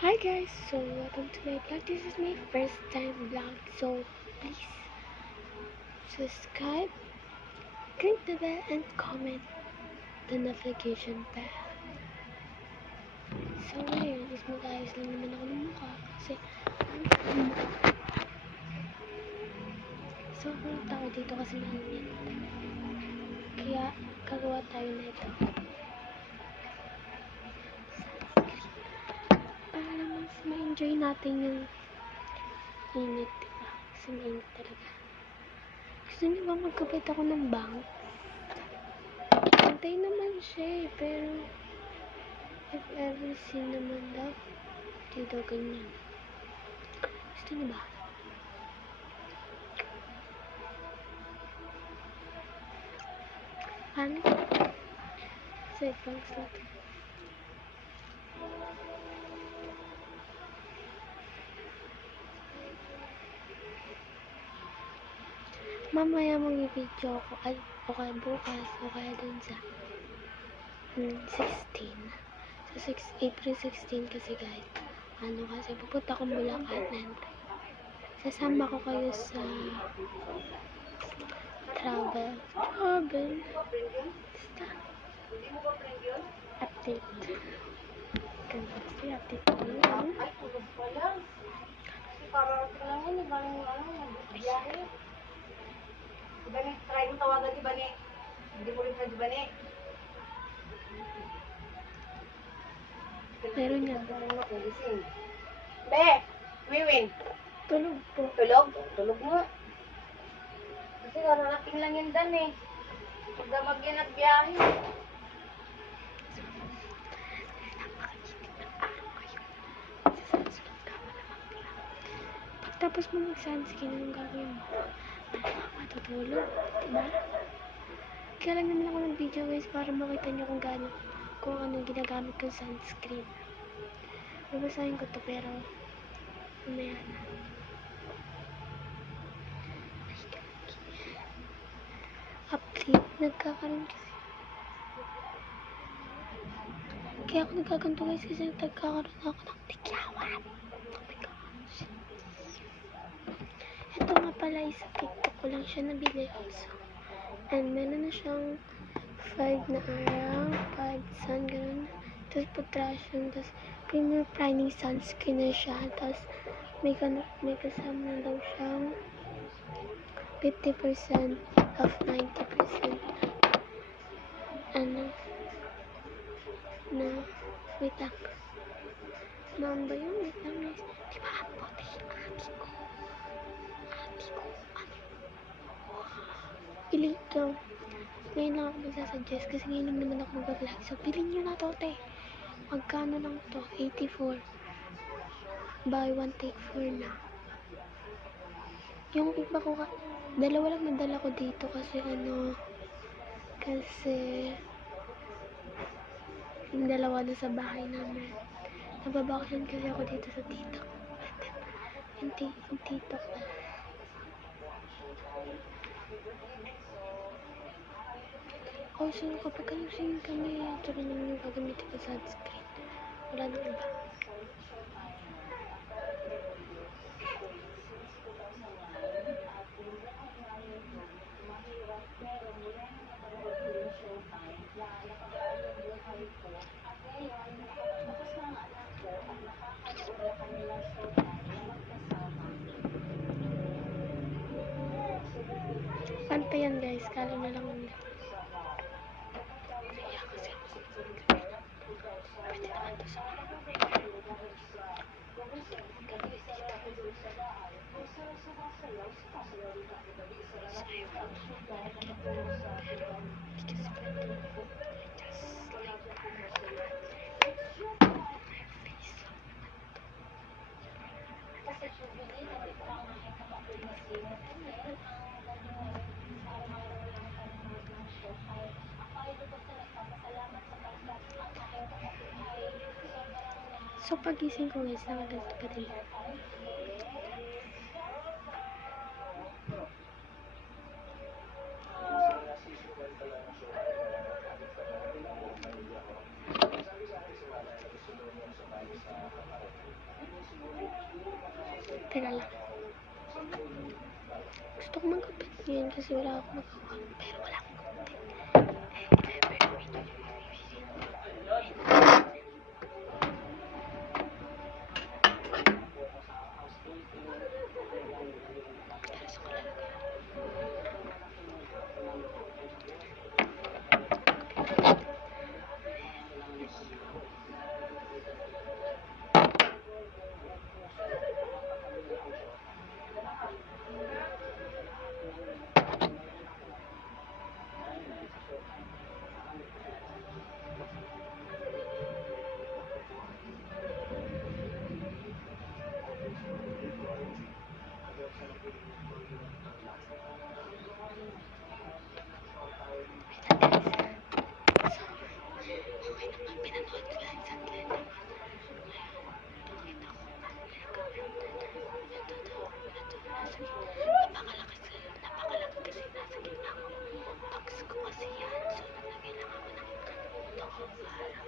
Hi guys, so welcome to my vlog. This is my first time vlog, so please subscribe, click the bell, and comment the notification bell. So ngayon is mag-ayos lang naman ako ng mukha kasi sobrang tao dito kasi mainit. Kaya gagawa tayo na ito. Para mas ma-enjoy natin yung init, diba? Kasi mainit talaga. Gusto niyo ba magkapit ako ng bangs? Pantay naman siya pero if ever seen naman daw, di daw ganyan. Gusto niyo ba? Ano? Side bangs natin. Mamaya mag-video ako o kaya bukas o kaya dun sa 16. Sa April 16 kasi guys. Kasi pupunta akong Bulacan and sasama ko kayo sa travel. Basta update. Kasi update ko yun. Bani, try mo tawagan si Bani. Hindi mo rin pa si Bani. Meron nga. Be, Wiwin. Tulog po. Tulog? Tulog mo. Kasi kararating lang yan dan eh. Pagdamag yan at biyahe. Pagtapos mo mag-sunscreen, anong gagawin mo? Matutulog, diba? Kaya lang naman ako ng video guys para makita nyo kung anong ginagamit kong sunscreen. Babasahin ko to pero mamaya na. Update, nagkakaroon kasi. Kaya ako nagkaganto guys kasi nagkakaroon ako ng tigyawan. Oh my gosh. Ito nga pala is sa TikTok ko lang siya nabili also. And meron na siyang 5 na araw, 5 sun, gano'n. Tapos potassium, tapos premier priming sunscreen na siya. Tapos may kasama na daw siyang 50% of 90%. Wait lang. Noon ba yun? Wait lang guys. Diba ang puti? Ate ko. Pili ito. Ngayon lang ako magsasuggest kasi ngayon lang naman ako mag-vlog. So, bilhin nyo na to, te. Magkano lang to? 84. Buy one, take 4 na. Yung iba ko, dalawa lang nadala ko dito kasi yung dalawa na sa bahay namin. Nababakasyon kasi ako dito sa tito. Yung tito ko. Also, kapag ayusin kami, ito rin naman yung gagamitin ko sa sunscreen. Wala nang iba. Pantay yan guys, kala na lang nila. Kaya kasi ako pwede naman to sa So, pagising ko guys, nakaganto pa din. Teka lang. Gusto ko magkapit ngayon kasi wala akong magawa. Pero wala akong content. Pinanood ko lang sa atleta. Napakalaki kasi nasa gitna ko. Box ko kasi yan. So, naglagay lang ako ng toko para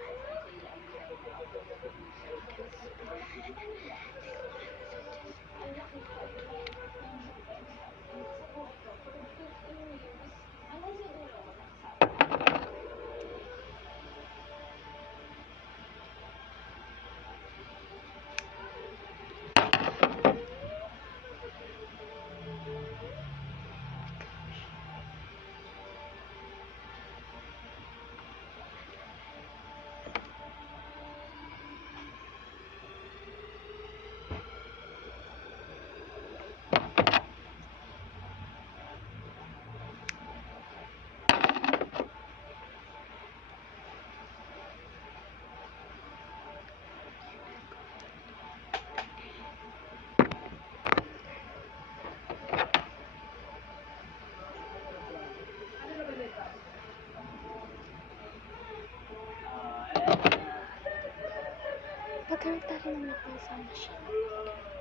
pagka nagtari naman ako, sama siya.